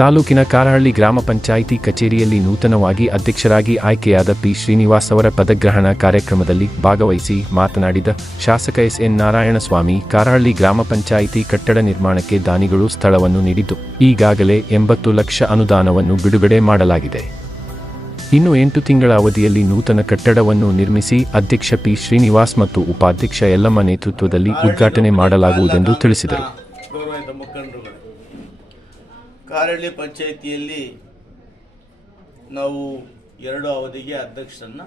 ತಾಲೂಕಿನ ಕಾರಹಳ್ಳಿ ಗ್ರಾಮ ಪಂಚಾಯಿತಿ ಕಚೇರಿಯಲ್ಲಿ ನೂತನವಾಗಿ ಅಧ್ಯಕ್ಷರಾಗಿ ಆಯ್ಕೆಯಾದ ಪಿ ಶ್ರೀನಿವಾಸ್ ಅವರ ಪದಗ್ರಹಣ ಕಾರ್ಯಕ್ರಮದಲ್ಲಿ ಭಾಗವಹಿಸಿ ಮಾತನಾಡಿದ ಶಾಸಕ ಎಸ್ ಎನ್ ನಾರಾಯಣಸ್ವಾಮಿ, ಕಾರಹಳ್ಳಿ ಗ್ರಾಮ ಪಂಚಾಯಿತಿ ಕಟ್ಟಡ ನಿರ್ಮಾಣಕ್ಕೆ ದಾನಿಗಳು ಸ್ಥಳವನ್ನು ನೀಡಿದ್ದು, ಈಗಾಗಲೇ ಎಂಬತ್ತು ಲಕ್ಷ ಅನುದಾನವನ್ನು ಬಿಡುಗಡೆ ಮಾಡಲಾಗಿದೆ. ಇನ್ನು ಎಂಟು ತಿಂಗಳ ಅವಧಿಯಲ್ಲಿ ನೂತನ ಕಟ್ಟಡವನ್ನು ನಿರ್ಮಿಸಿ ಅಧ್ಯಕ್ಷ ಪಿ ಶ್ರೀನಿವಾಸ್ ಮತ್ತು ಉಪಾಧ್ಯಕ್ಷ ಯಲ್ಲಮ್ಮ ನೇತೃತ್ವದಲ್ಲಿ ಉದ್ಘಾಟನೆ ಮಾಡಲಾಗುವುದೆಂದು ತಿಳಿಸಿದರು. ಕಾರಹಳ್ಳಿ ಪಂಚಾಯಿತಿಯಲ್ಲಿ ನಾವು ಎರಡು ಅವಧಿಗೆ ಅಧ್ಯಕ್ಷರನ್ನ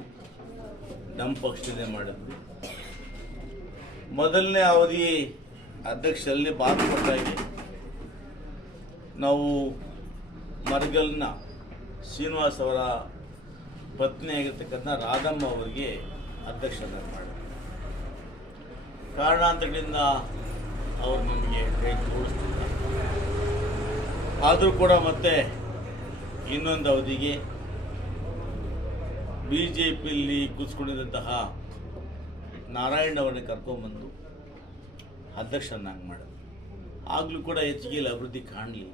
ನಮ್ಮ ಪಕ್ಷದಿಂದ ಮಾಡಿದ್ವಿ. ಮೊದಲನೇ ಅವಧಿ ಅಧ್ಯಕ್ಷರಲ್ಲಿ ಬಾಗಲಕೋಟಾಗಿ ನಾವು ಮರಗಲ್ನ ಶ್ರೀನಿವಾಸ್ ಅವರ ಪತ್ನಿಯಾಗಿರ್ತಕ್ಕಂಥ ರಾಧಮ್ಮ ಅವರಿಗೆ ಅಧ್ಯಕ್ಷರನ್ನ ಮಾಡಿದ್ವಿ. ಕಾರಣಾಂತರಗಳಿಂದ ಅವರು ನಮಗೆ ಕೈ ತೋರಿಸ್ತಿಲ್ಲ ಆದರೂ ಕೂಡ ಮತ್ತೆ ಇನ್ನೊಂದು ಅವಧಿಗೆ ಬಿ ಜೆ ಪಿಯಲ್ಲಿ ಕೂತ್ಕೊಂಡಿದ್ದಂತಹ ನಾರಾಯಣ ಅವರನ್ನ ಕರ್ಕೊಂಬಂದು ಅಧ್ಯಕ್ಷರನ್ನಾಗಿ ಮಾಡಿದ್ರು. ಆಗಲೂ ಕೂಡ ಹೆಚ್ಚಿಗೆ ಅಭಿವೃದ್ಧಿ ಕಾಣಲಿಲ್ಲ.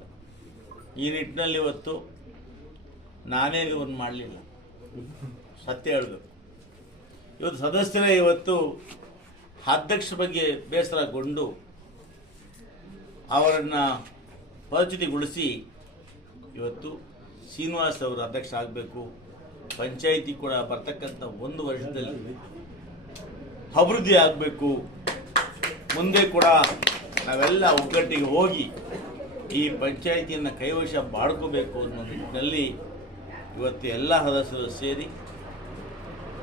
ಈ ನಿಟ್ಟಿನಲ್ಲಿ ಇವತ್ತು ನಾನೇ ಒಂದು ಮಾಡಲಿಲ್ಲ. ಸತ್ಯ ಹೇಳಬೇಕು. ಇವತ್ತು ಸದಸ್ಯರೇ ಇವತ್ತು ಅಧ್ಯಕ್ಷ ಬಗ್ಗೆ ಬೇಸರಗೊಂಡು ಅವರನ್ನು ಪರಿಚಿತಿಗೊಳಿಸಿ ಇವತ್ತು ಶ್ರೀನಿವಾಸ್ ಅವರು ಅಧ್ಯಕ್ಷ ಆಗಬೇಕು. ಪಂಚಾಯಿತಿ ಕೂಡ ಬರ್ತಕ್ಕಂಥ ಒಂದು ವರ್ಷದಲ್ಲಿ ಅಭಿವೃದ್ಧಿ ಆಗಬೇಕು. ಮುಂದೆ ಕೂಡ ನಾವೆಲ್ಲ ಒಗ್ಗಟ್ಟಿಗೆ ಹೋಗಿ ಈ ಪಂಚಾಯಿತಿಯನ್ನು ಕೈವಶ ಮಾಡ್ಕೋಬೇಕು ಅನ್ನೋ ನಿಟ್ಟಿನಲ್ಲಿ ಇವತ್ತು ಎಲ್ಲ ಸದಸ್ಯರು ಸೇರಿ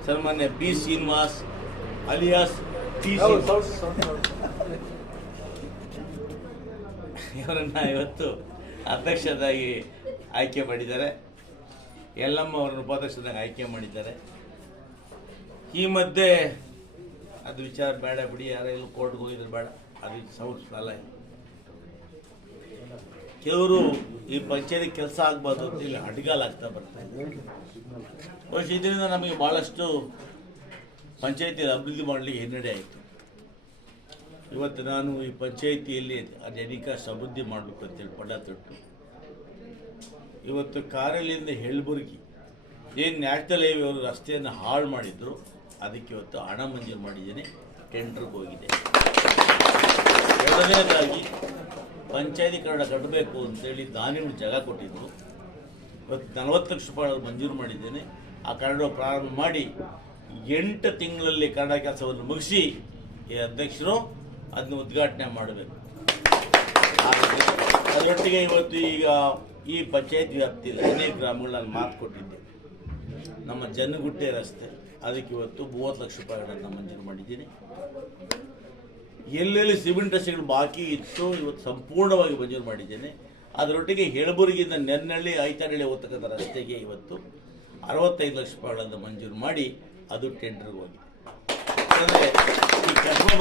ಸನ್ಮಾನ್ಯ ಬಿ ಶ್ರೀನಿವಾಸ್ ಅಲಿಯಾಸ್ ಟಿ ಇವರನ್ನ ಇವತ್ತು ಅಧ್ಯಕ್ಷರಾಗಿ ಆಯ್ಕೆ ಮಾಡಿದ್ದಾರೆ. ಎಲ್ಲಮ್ಮ ಅವರನ್ನು ಉಪಾಧ್ಯಕ್ಷರಾಗಿ ಆಯ್ಕೆ ಮಾಡಿದ್ದಾರೆ. ಈ ಮಧ್ಯೆ ಅದು ವಿಚಾರ ಬೇಡ ಬಿಡಿ ಯಾರೆಲ್ಲ ಕೋರ್ಟ್ಗೆ ಹೋಗಿದ್ರೆ ಬೇಡ. ಅದು ಸೌಟ್ ಸಾಲ ಕೆಲವರು ಈ ಪಂಚಾಯತಿ ಕೆಲಸ ಆಗ್ಬಾರ್ದು ಅಂತ ಇಲ್ಲಿ ಅಡ್ಗಾಲ್ ಆಗ್ತಾ ಬರ್ತಾರೆ ಇದರಿಂದ ನಮಗೆ ಭಾಳಷ್ಟು ಪಂಚಾಯತಿ ಅಭಿವೃದ್ಧಿ ಮಾಡಲಿಕ್ಕೆ ಹಿನ್ನಡೆ ಆಯಿತು. ಇವತ್ತು ನಾನು ಈ ಪಂಚಾಯಿತಿಯಲ್ಲಿ ಅನೇಕ ಸಮೃದ್ಧಿ ಮಾಡಬೇಕು ಅಂತೇಳಿ ಪಡ ತೊಟ್ಟು. ಇವತ್ತು ಕಾರಲ್ಲಿಂದ ಹೆಳ್ಬುರ್ಗಿ ಏನು ನ್ಯಾಷನಲ್ ಹೈವೇ ಅವರು ರಸ್ತೆಯನ್ನು ಹಾಳು ಮಾಡಿದ್ರು, ಅದಕ್ಕೆ ಇವತ್ತು ಹಣ ಮಂಜೂರು ಮಾಡಿದ್ದೇನೆ, ಟೆಂಡರ್ಗೆ ಹೋಗಿದೆ. ಎರಡನೇದಾಗಿ ಪಂಚಾಯತಿ ಕನ್ನಡ ಕಟ್ಟಬೇಕು ಅಂತೇಳಿ ದಾನಿಗಳು ಜಾಗ ಕೊಟ್ಟಿದ್ರು. ಇವತ್ತು ನಲವತ್ತು ಲಕ್ಷ ರೂಪಾಯಿ ಮಂಜೂರು ಮಾಡಿದ್ದೇನೆ. ಆ ಕನ್ನಡ ಪ್ರಾರಂಭ ಮಾಡಿ ಎಂಟು ತಿಂಗಳಲ್ಲಿ ಕನ್ನಡ ಕೆಲಸವನ್ನು ಮುಗಿಸಿ ಈ ಅಧ್ಯಕ್ಷರು ಅದನ್ನು ಉದ್ಘಾಟನೆ ಮಾಡಬೇಕು. ಅದರೊಟ್ಟಿಗೆ ಇವತ್ತು ಈಗ ಈ ಪಂಚಾಯತ್ ವ್ಯಾಪ್ತಿಯಲ್ಲಿ ಅನೇಕ ಗ್ರಾಮಗಳಲ್ಲಿ ಮಾತು ಕೊಟ್ಟಿದ್ದೆ ನಮ್ಮ ಜನ್ನಗುಟ್ಟೆ ರಸ್ತೆ, ಅದಕ್ಕೆ ಇವತ್ತು ಮೂವತ್ತು ಲಕ್ಷ ರೂಪಾಯಿಗಳನ್ನು ಮಂಜೂರು ಮಾಡಿದ್ದೀನಿ. ಎಲ್ಲೆಲ್ಲಿ ಸಿಮೆಂಟ್ ರಸ್ತೆಗಳು ಬಾಕಿ ಇತ್ತು ಇವತ್ತು ಸಂಪೂರ್ಣವಾಗಿ ಮಂಜೂರು ಮಾಡಿದ್ದೇನೆ. ಅದರೊಟ್ಟಿಗೆ ಹೆಳಬುರಿಗಿಂದ ನೆನ್ನಳ್ಳಿ ಐತನಹಳ್ಳಿ ಹೋಗ್ತಕ್ಕಂಥ ರಸ್ತೆಗೆ ಇವತ್ತು ಅರವತ್ತೈದು ಲಕ್ಷ ರೂಪಾಯಿಗಳನ್ನು ಮಂಜೂರು ಮಾಡಿ ಅದು ಟೆಂಡರ್ಗೆ ಹೋಗಿದೆ.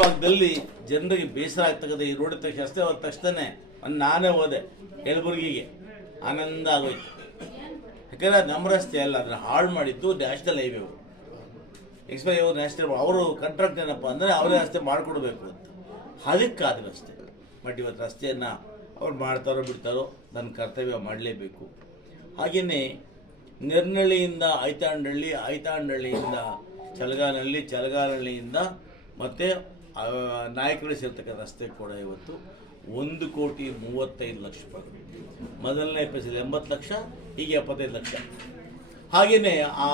ಭಾಗದಲ್ಲಿ ಜನರಿಗೆ ಬೇಸರ ಆಗ್ತಕ್ಕಂಥ ಈ ರೋಡ್ ತಕ್ಷಣ ರಸ್ತೆ ಹೋದ ತಕ್ಷಣ ನಾನೇ ಹೋದೆ ಯಲಬುರ್ಗಿಗೆ ಆನಂದ ಆಗೋಯ್ತು. ಯಾಕಂದರೆ ನಮ್ಮ ರಸ್ತೆ ಅಲ್ಲ, ಅದನ್ನ ಹಾಳು ಮಾಡಿದ್ದು ನ್ಯಾಷನಲ್ ಹೈವೇ ಅವರು. ಎಕ್ಸ್ಪೈರ್ ಅವರು ನ್ಯಾಷನಲ್ ಅವರು ಕಾಂಟ್ರಾಕ್ಟ್ ಏನಪ್ಪ ಅಂದರೆ ಅವರೇ ರಸ್ತೆ ಮಾಡಿಕೊಡ್ಬೇಕು ಅಂತ. ಅದಕ್ಕಾದ ರಸ್ತೆ. ಬಟ್ ಇವತ್ತು ರಸ್ತೆಯನ್ನು ಅವ್ರು ಮಾಡ್ತಾರೋ ಬಿಡ್ತಾರೋ ನನ್ನ ಕರ್ತವ್ಯ ಮಾಡಲೇಬೇಕು. ಹಾಗೆಯೇ ನಿರ್ನಳ್ಳಿಯಿಂದ ಐತಾಂಡಳ್ಳಿ, ಐತಾಂಡಳ್ಳಿಯಿಂದ ಚಲಗಾನಹಳ್ಳಿ, ಚಲಗಾನಹಳ್ಳಿಯಿಂದ ಮತ್ತು ನಾಯಕರು ಸೇರ್ತಕ್ಕಂಥ ರಸ್ತೆ ಕೂಡ ಇವತ್ತು ಒಂದು ಕೋಟಿ ಮೂವತ್ತೈದು ಲಕ್ಷ ರೂಪಾಯಿ. ಮೊದಲನೇ ಫೇಸಲ್ಲಿ ಎಂಬತ್ತು ಲಕ್ಷ, ಹೀಗೆ ಎಪ್ಪತ್ತೈದು ಲಕ್ಷ. ಹಾಗೆಯೇ ಆ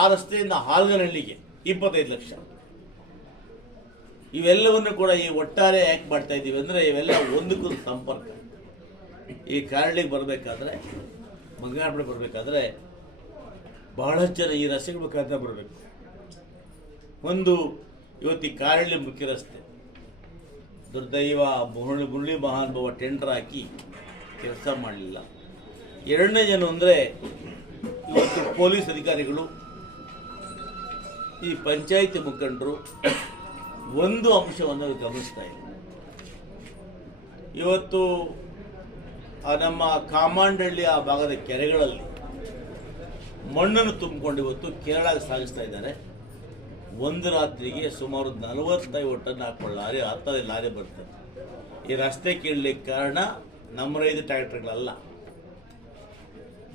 ಆ ರಸ್ತೆಯಿಂದ ಹಾಲ್ಗನಹಳ್ಳಿಗೆ ಇಪ್ಪತ್ತೈದು ಲಕ್ಷ. ಇವೆಲ್ಲವನ್ನು ಕೂಡ ಈ ಒಟ್ಟಾರೆ ಯಾಕೆ ಮಾಡ್ತಾ ಇದ್ದೀವಿ ಅಂದರೆ ಇವೆಲ್ಲ ಒಂದಕ್ಕೊಂದು ಸಂಪರ್ಕ. ಈ ಕಾರಳಿಗೆ ಬರಬೇಕಾದ್ರೆ ಮಂಗಾರಪಡೆ ಬರಬೇಕಾದ್ರೆ ಬಹಳಷ್ಟು ಜನ ಈ ರಸ್ತೆಗಳು ಮುಖಾಂತರ ಬರಬೇಕು. ಒಂದು ಇವತ್ತು ಈ ಕಾರಳ್ಳಿ ಮುಖ್ಯ ರಸ್ತೆ. ದುರ್ದೈವ, ಮುರುಳಿ, ಮುರಳಿ ಮಹಾನುಭವ ಟೆಂಡರ್ ಹಾಕಿ ಕೆಲಸ ಮಾಡಲಿಲ್ಲ. ಎರಡನೇ ಜನ ಅಂದರೆ, ಇವತ್ತು ಪೊಲೀಸ್ ಅಧಿಕಾರಿಗಳು, ಈ ಪಂಚಾಯಿತಿ ಮುಖಂಡರು ಒಂದು ಅಂಶವನ್ನು ಗಮನಿಸ್ತಾ ಇಲ್ಲ. ಇವತ್ತು ನಮ್ಮ ಕಾಮಾಂಡಳ್ಳಿ ಆ ಭಾಗದ ಕೆರೆಗಳಲ್ಲಿ ಮಣ್ಣನ್ನು ತುಂಬಿಕೊಂಡು ಇವತ್ತು ಕೇರಳಕ್ಕೆ ಸಾಗಿಸ್ತಾ ಇದ್ದಾರೆ. ಒಂದು ರಾತ್ರಿಗೆ ಸುಮಾರು ನಲವತ್ತೈದು ಟನ್ ಹಾಕೊಂಡು ಲಾರಿ ಲಾರಿ ಬರ್ತದೆ. ಈ ರಸ್ತೆ ಕೀಳಲಿಕ್ಕೆ ಕಾರಣ ನಮ್ಮ ರೈತ ಟ್ರ್ಯಾಕ್ಟರ್ಗಳಲ್ಲ.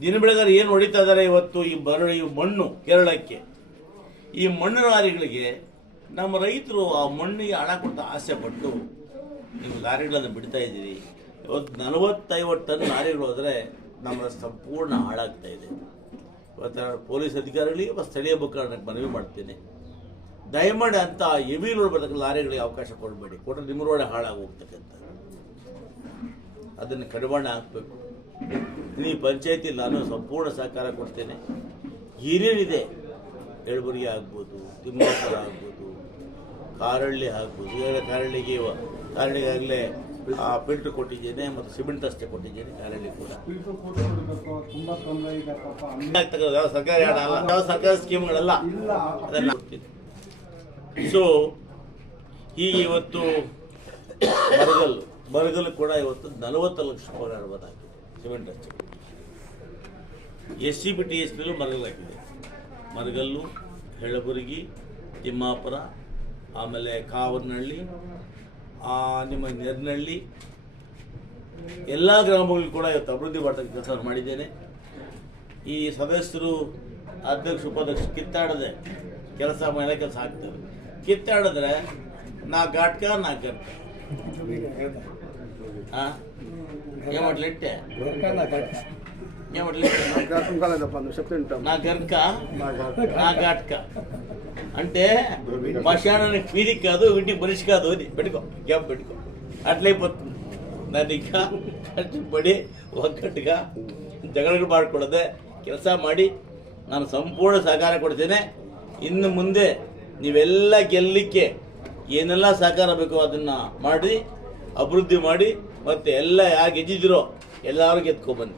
ದಿನ ಬೆಳಗಾರ ಏನು ಹೊಡಿತಾ ಇದ್ದಾರೆ ಇವತ್ತು ಈ ಬರ ಈ ಮಣ್ಣು ಕೇರಳಕ್ಕೆ? ಈ ಮಣ್ಣು ಲಾರಿಗಳಿಗೆ ನಮ್ಮ ರೈತರು ಆ ಮಣ್ಣಿಗೆ ಹಣ ಕೊಟ್ಟು ಆಸೆ ಪಟ್ಟು ನೀವು ಲಾರಿಗಳನ್ನು ಬಿಡ್ತಾ ಇದ್ದೀರಿ. ಇವತ್ತು ನಲವತ್ತೈವತ್ತು ಟನ್ ಲಾರಿಗಳು ಹೋದರೆ ನಮ್ಮ ಸಂಪೂರ್ಣ ಹಾಳಾಗ್ತಾ ಇದೆ. ಇವತ್ತು ಪೊಲೀಸ್ ಅಧಿಕಾರಿಗಳಿಗೆ ಸ್ಥಳೀಯ ಮುಖಂಡರಿಗೆ ಮನವಿ ಮಾಡ್ತೇನೆ. ದಯಮಾಡಿ ಅಂತ ಎಮಿ ರೋಡ್ ಬರ್ತಕ್ಕಂಥ ಲಾರಿಗಳಿಗೆ ಅವಕಾಶ ಕೊಡಬೇಡಿ. ಕೊಟ್ಟರೆ ನಿಮ್ಮ ರೋಡ್ ಹಾಳಾಗಿ ಹೋಗ್ತಕ್ಕಂಥ ಅದನ್ನು ಕಡಿವಾಣ ಹಾಕಬೇಕು. ಈ ಪಂಚಾಯತಿ ನಾನು ಸಂಪೂರ್ಣ ಸಹಕಾರ ಕೊಡ್ತೇನೆ. ಏನೇನಿದೆ ಯಳಬುರ್ಗಿ ಆಗ್ಬೋದು ತಿಮ್ಮಾಪುರ ಆಗ್ಬೋದು ಕಾರಳ್ಳಿ ಆಗ್ಬೋದು. ಈಗ ಕಾರಳ್ಳಿಗೆ ಕಾರಳ್ಳಿಗಾಗಲೇ ಆ ಫಿಲ್ಟರ್ ಕೊಟ್ಟಿದ್ದೇನೆ ಮತ್ತು ಸಿಮೆಂಟ್ ಅಷ್ಟೇ ಕೊಟ್ಟಿದ್ದೇನೆ ಕಾರಳ್ಳಿ ಕೂಡ. ಸರ್ಕಾರ ಯಾವ ಸರ್ಕಾರಿ ಯಾವ ಸರ್ಕಾರಿ ಸ್ಕೀಮ್ಗಳಲ್ಲ. ಅದನ್ನು ಸೊ ಹೀಗೆ ಇವತ್ತು ಮರಗಲ್ಲು ಮರಗಲ್ಲು ಕೂಡ ಇವತ್ತು ನಲವತ್ತು ಲಕ್ಷ ರೂಪಾಯಿ ಸಿಮೆಂಟ್ ಅಷ್ಟೇ S C B T S ಪಿಲೂ ಮರಗಲ್ಲು ಹಾಕಿದೆ ಮರಗಲ್ಲು, ಹೆಳಬುರಗಿ, ತಿಮ್ಮಾಪುರ, ಆಮೇಲೆ ಕಾವನಹಳ್ಳಿ ನಿಮ್ಮ ನೆರ್ನಹಳ್ಳಿ ಎಲ್ಲ ಗ್ರಾಮಗಳು ಕೂಡ ಇವತ್ತು ಅಭಿವೃದ್ಧಿ ಮಾಡ್ತಕ್ಕ ಕೆಲಸ ಮಾಡಿದ್ದೇನೆ. ಈ ಸದಸ್ಯರು ಅಧ್ಯಕ್ಷ, ಉಪಾಧ್ಯಕ್ಷ ಕಿತ್ತಾಡದೆ ಕೆಲಸ ಮೇಲೆ ಕೆಲಸ ಆಗ್ತದೆ ಕಿತ್ತಾಡಿದ್ರೆ ನಾ ಘಾಟ್ಕ ನಾ ಗಟ್ಕ ಆ? ಏನ್ ಮಾಡ್ಲಿಟ್ಟೆ ಏನ್ ಮಾಡ್ಲಿಟ್ಟೆ నా గర్క నా ఘాట్క అంటే మశానానికి ఫీలింగ్ కాదు వీటికి మనిషి కాదు అది పెట్టుకో గ్యాప్ పెట్టుకో అట్లయిపోతుంది దాన్ని ఇంకా కష్టపడి ఒక్కటిగా ಜಗಳಗಳು ಮಾಡ್ಕೊಳ್ಳದೆ ಕೆಲಸ ಮಾಡಿ ನಾನು ಸಂಪೂರ್ಣ ಸಹಕಾರ ಕೊಡ್ತೇನೆ ಇನ್ನು ಮುಂದೆ ನೀವೆಲ್ಲ ಗೆಲ್ಲಲಿಕ್ಕೆ ಏನೆಲ್ಲ ಸಹಕಾರ ಬೇಕೋ ಅದನ್ನು ಮಾಡಿ, ಅಭಿವೃದ್ಧಿ ಮಾಡಿ, ಮತ್ತು ಎಲ್ಲ ಯಾರು ಗೆದ್ದಿದ್ದೀರೋ ಎಲ್ಲರೂ ಗೆದ್ಕೊಬನ್ನಿ.